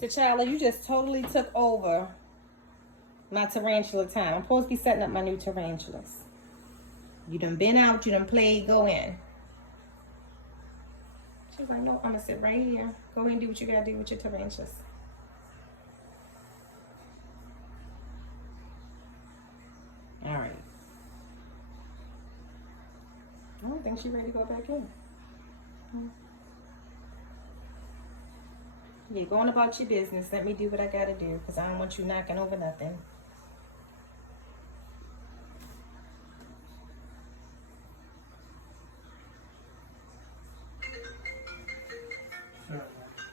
T'Challa, you just totally took over my tarantula time. I'm supposed to be setting up my new tarantulas. You done been out, you done played, go in. She was like, no, I'm gonna sit right here. Go ahead and do what you gotta do with your tarantulas. All right. I don't think she's ready to go back in. Yeah, going about your business. Let me do what I gotta do, because I don't want you knocking over nothing.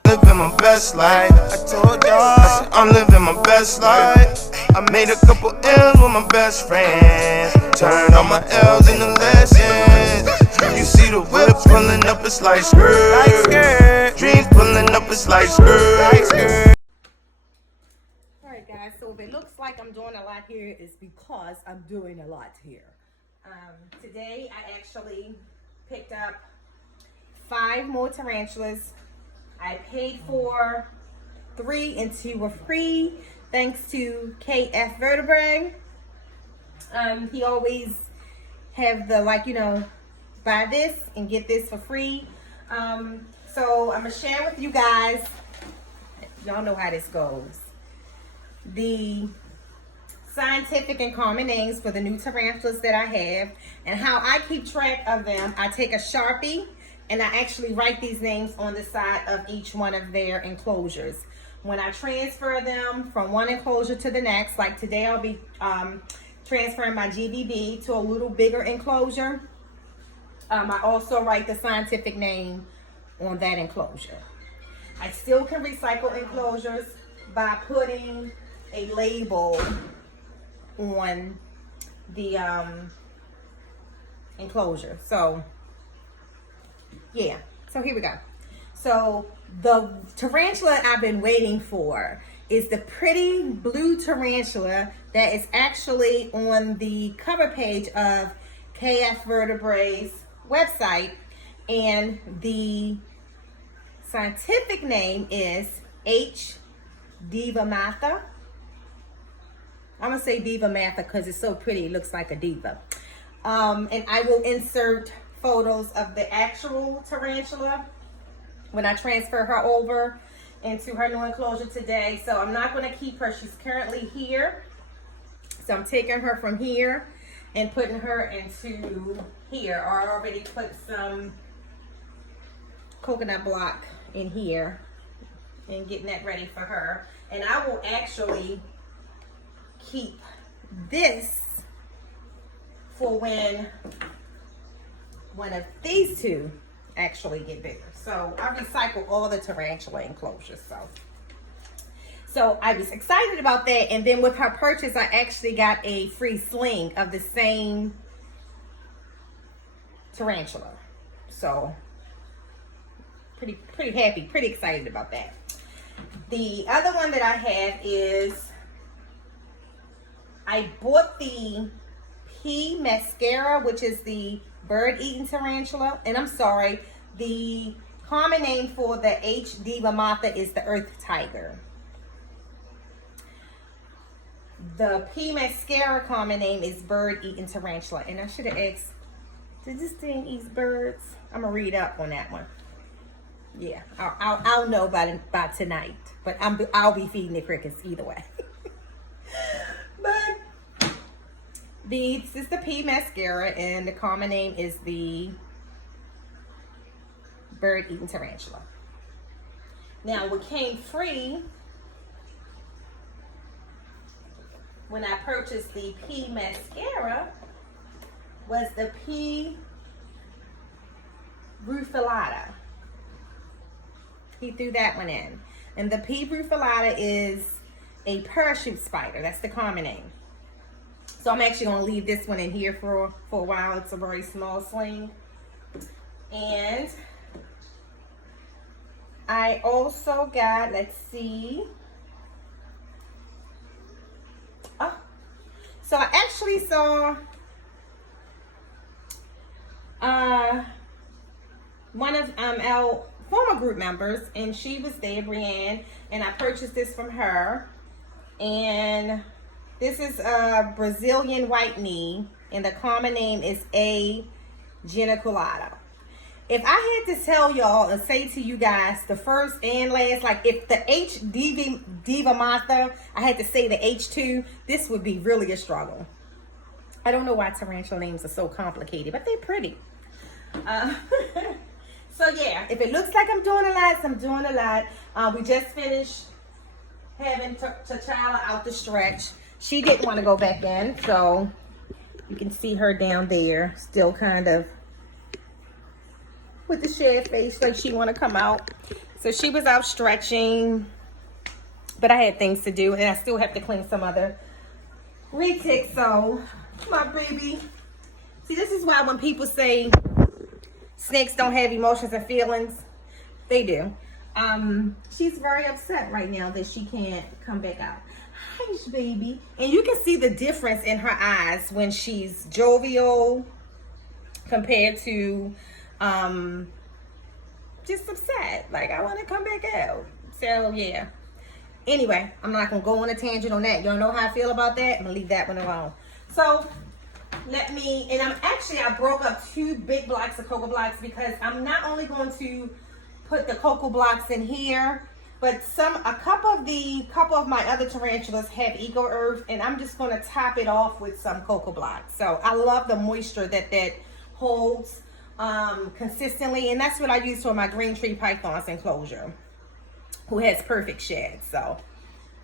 Living my best life. I told y'all I'm living my best life. I made a couple L's with my best friends. Turned all my L's into lessons. You see the whip pulling up, it's like skirt. Dreams pulling up, it's like skirt. Alright guys, so if it looks like I'm doing a lot here, it's because I'm doing a lot here. Today I actually picked up 5 more tarantulas. I paid for 3 and 2 were free, thanks to KF Vertebrae. He always have the, like, you know, buy this and get this for free. So I'm gonna share with you guys, y'all know how this goes, the scientific and common names for the new tarantulas that I have, and how I keep track of them. I take a Sharpie and I actually write these names on the side of each one of their enclosures. When I transfer them from one enclosure to the next, like today I'll be transferring my GBB to a little bigger enclosure. I also write the scientific name on that enclosure. I still can recycle enclosures by putting a label on the enclosure. So yeah, so here we go. So the tarantula I've been waiting for is the pretty blue tarantula that is actually on the cover page of KF Vertebrae's website, and the scientific name is H. divamatha. I'm gonna say divamatha because it's so pretty, it looks like a diva. And I will insert photos of the actual tarantula when I transfer her over into her new enclosure today. So I'm not going to keep her. She's currently here. So I'm taking her from here and putting her into here. I already put some coconut block in here and getting that ready for her. And I will actually keep this for when one of these two actually get bigger. So I recycle all the tarantula enclosures. So I was excited about that. And then with her purchase, I actually got a free sling of the same tarantula. So pretty happy, pretty excited about that. The other one that I have is, I bought the P mascara, which is the bird-eating tarantula. And I'm sorry, the common name for the H. divamatha is the earth tiger. The P mascara common name is bird-eating tarantula. And I should have asked, did this thing eat birds? I'm gonna read up on that one. Yeah, I'll know by tonight. But I'll be feeding the crickets either way. But this is the P mascara, and the common name is the bird-eating tarantula. Now, what came free when I purchased the P mascara was the P rufilata. He threw that one in. And the P rufilata is a parachute spider. That's the common name. So I'm actually going to leave this one in here for a while. It's a very small sling. And I also got, let's see. Oh, so I actually saw one of our former group members, and she was there, Brienne, and I purchased this from her. And this is a Brazilian white knee, and the common name is A. geniculata. If I had to tell y'all and say to you guys the first and last, like if the H. diva Martha, I had to say the H2, this would be really a struggle. I don't know why tarantula names are so complicated, but they're pretty. So yeah, if it looks like I'm doing a lot, I'm doing a lot. We just finished having T'Challa out the stretch. She didn't want to go back in, so you can see her down there, still kind of with the shed face, like she want to come out. So she was out stretching, but I had things to do, and I still have to clean some other retics. So my baby, see, this is why when people say snakes don't have emotions and feelings, they do. She's very upset right now that she can't come back out. Hi, baby. And you can see the difference in her eyes when she's jovial compared to just upset. Like, I want to come back out. So, yeah. Anyway, I'm not going to go on a tangent on that. Y'all know how I feel about that? I'm going to leave that one alone. So, I broke up 2 big blocks of cocoa blocks because I'm not only going to put the cocoa blocks in here, but a couple of my other tarantulas have Eco Earth, and I'm just going to top it off with some cocoa blocks. So I love the moisture that holds consistently, and that's what I use for my green tree pythons enclosure, who has perfect sheds. So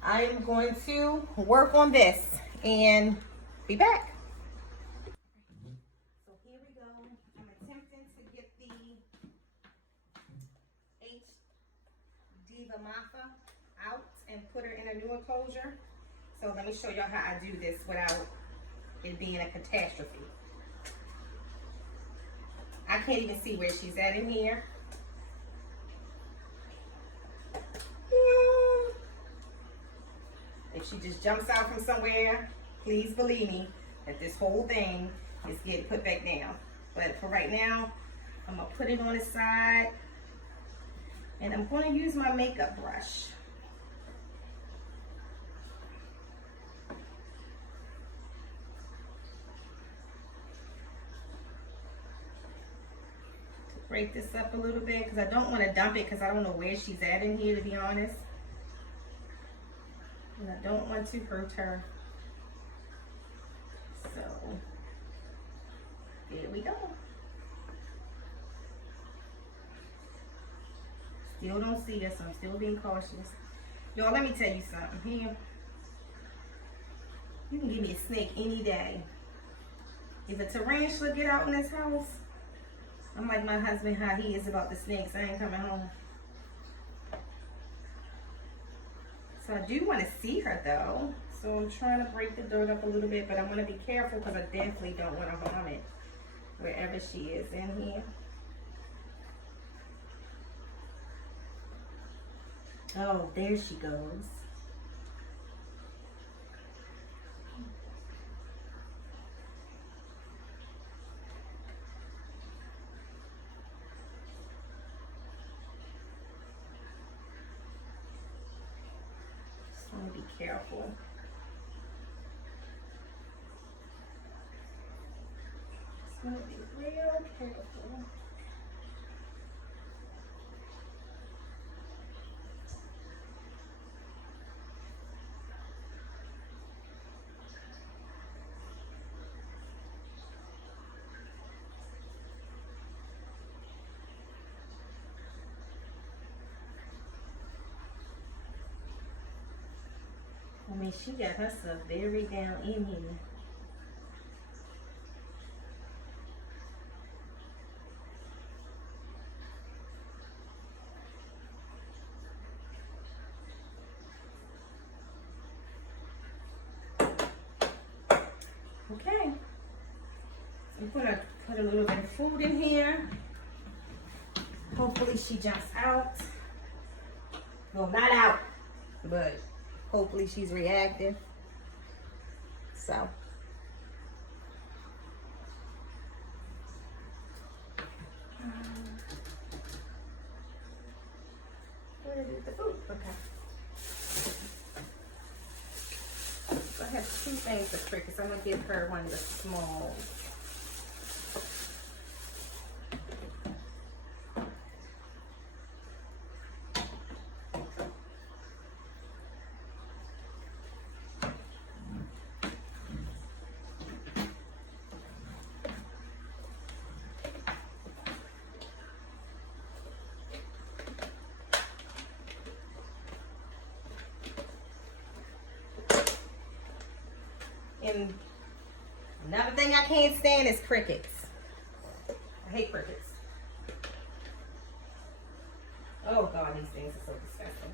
I am going to work on this and be back. So here we go. I'm attempting to get the H. diva Martha out and put her in a new enclosure. So let me show y'all how I do this without it being a catastrophe. I can't even see where she's at in here. If she just jumps out from somewhere, please believe me that this whole thing is getting put back down. But for right now, I'm gonna put it on the side, and I'm going to use my makeup brush. To break this up a little bit, because I don't want to dump it because I don't know where she's at in here, to be honest. And I don't want to hurt her. So, there we go. Still don't see her, so I'm still being cautious. Y'all, let me tell you something here. You can give me a snake any day. If a tarantula get out in this house, I'm like my husband, how he is about the snakes. I ain't coming home. So I do want to see her though. So I'm trying to break the dirt up a little bit, but I'm going to be careful because I definitely don't want to harm it wherever she is in here. Oh, there she goes. Just want to be careful. Just want to be real careful. I mean, she got herself very down in here. Okay. I'm gonna put a little bit of food in here. Hopefully she jumps out. Well, not out, but hopefully she's reactive. So. Okay. So I have two things of crickets. I'm gonna give her one of the small. And another thing I can't stand is crickets. I hate crickets. Oh God, these things are so disgusting.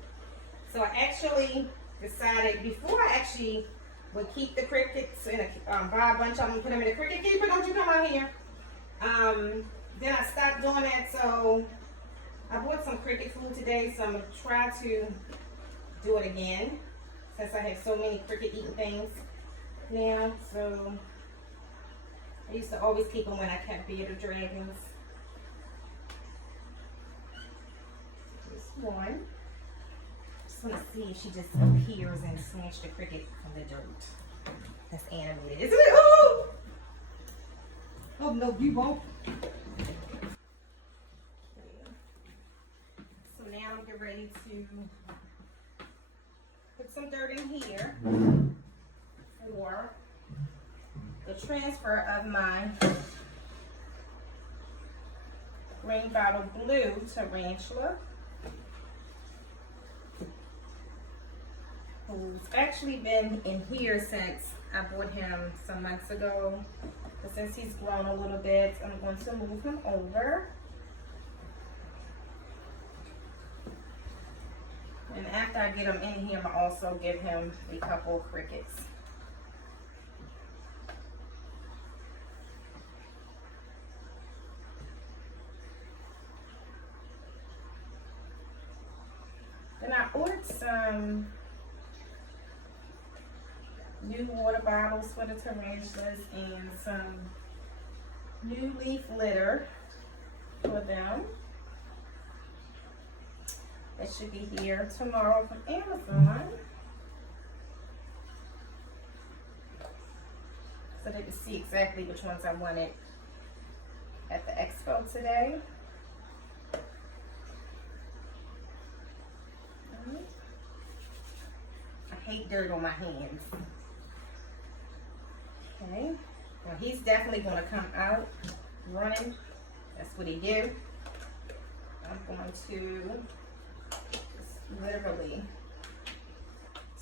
So I actually decided before I actually would keep the crickets in a buy a bunch of them and put them in a cricket keeper. Don't you come out here. Then I stopped doing that. So I bought some cricket food today. So I'm gonna try to do it again since I have so many cricket eating things now. So I used to always keep them when I kept bearded dragons. This one. Just want to see if she just appears and snatch the cricket from the dirt. That's animated, isn't it? Oh! Oh no, you won't. So now I'm getting ready to put some dirt in here for the transfer of my green bottle blue tarantula, who's actually been in here since I bought him some months ago. But since he's grown a little bit, I'm going to move him over. And after I get him in here, I'm gonna also give him a couple of crickets. Then I ordered some new water bottles for the tarantulas and some new leaf litter for them. That should be here tomorrow from Amazon. So they can see exactly which ones I wanted at the expo today. I hate dirt on my hands. Okay, well he's definitely going to come out running. That's what he do. I'm going to just literally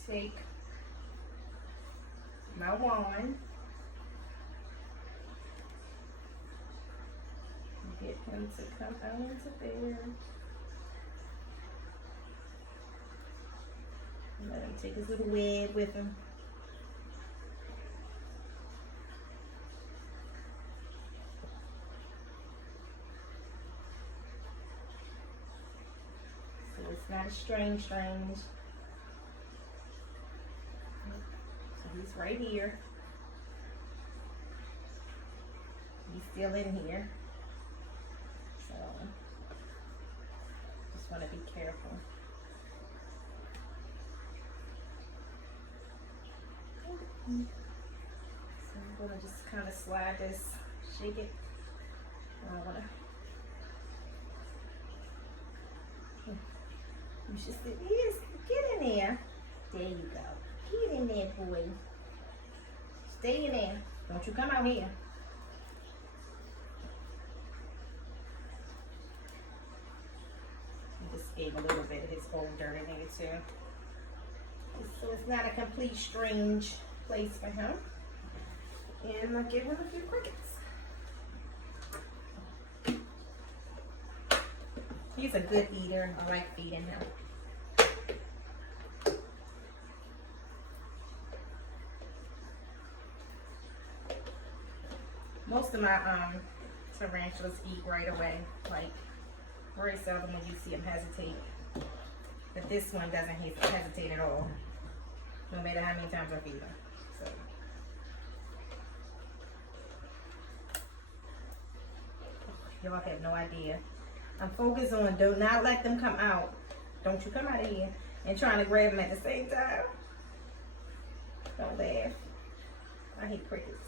take my wand and get him to come out into there. Let him take his little web with him. So it's not a strange. So he's right here. He's still in here. So just want to be careful. So I'm going to just kind of slide this, shake it. I want to. You should sit. Yes, get in there. There you go. Get in there, boy. Stay in there. Don't you come out here. I just gave a little bit of his old dirt in there too. So it's not a complete strange place for him. And I'll give him a few crickets. He's a good eater. I like feeding him. Most of my tarantulas eat right away. Like very seldom when you see them hesitate. But this one doesn't hesitate at all. No matter how many times I feed him. So. Y'all have no idea. I'm focused on do not let them come out Don't you come out of here and trying to grab them at the same time. Don't laugh. I hate crickets.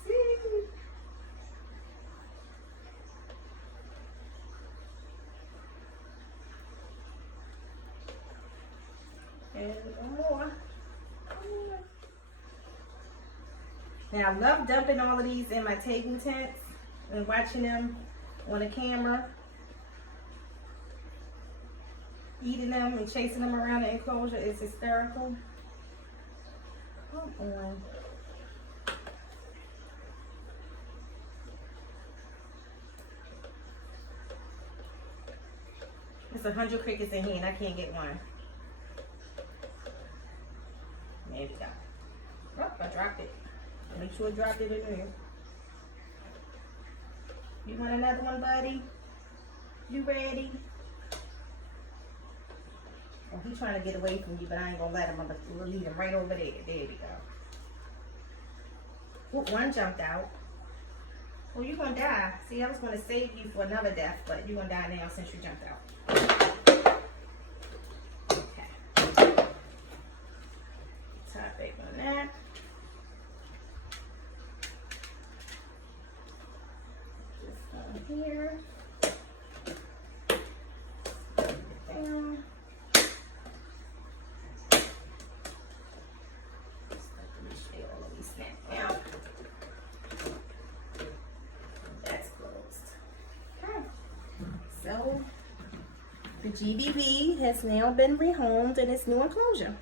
And one more. Now, I love dumping all of these in my table tents and watching them on the camera. Eating them and chasing them around the enclosure is hysterical. Come on. There's 100 crickets in here and I can't get one. There we go. Oh, I dropped it. Make sure I dropped it in there. You want another one, buddy? You ready? Oh, he's trying to get away from you, but I ain't gonna let him. I'm gonna leave him right over there. There we go. Oh, one jumped out. Well, you're gonna die. See, I was gonna save you for another death, but you're gonna die now since you jumped out. Okay. Top back on that. Just on here. Down. So the GBB has now been rehomed in its new enclosure.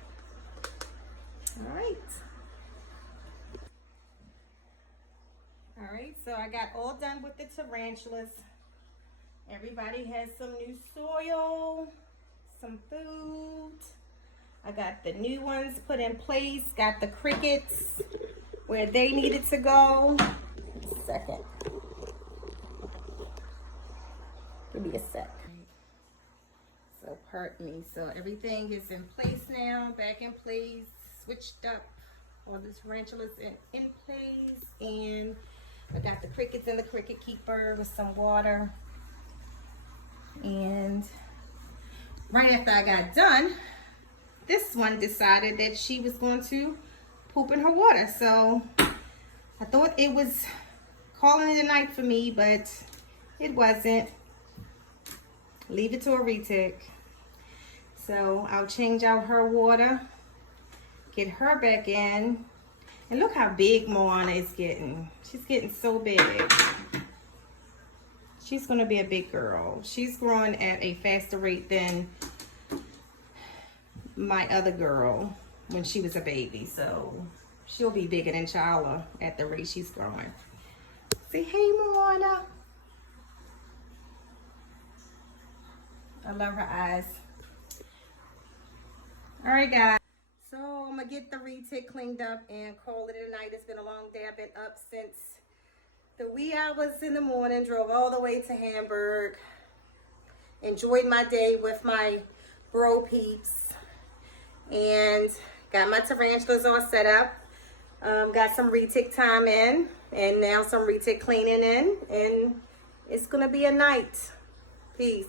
All right, so I got all done with the tarantulas. Everybody has some new soil, some food. I got the new ones put in place, got the crickets where they needed to go. Second. Give me a sec. So pardon me. So everything is in place now, back in place, switched up. All the tarantulas in place, and I got the crickets in the cricket keeper with some water. And right after I got done, this one decided that she was going to poop in her water. So I thought it was calling it a night for me, but it wasn't. Leave it to a retake. So I'll change out her water, get her back in, and look how big Moana is getting. She's getting so big. She's gonna be a big girl. She's growing at a faster rate than my other girl when she was a baby. So she'll be bigger than Chala at the rate she's growing. Say hey, Moana. I love her eyes. All right, guys. So I'm gonna get the retick cleaned up and call it a night. It's been a long day. I've been up since the wee hours in the morning. Drove all the way to Hamburg. Enjoyed my day with my bro peeps. And got my tarantulas all set up. Got some retick time in. And now some retick cleaning in. And it's gonna be a night. Peace.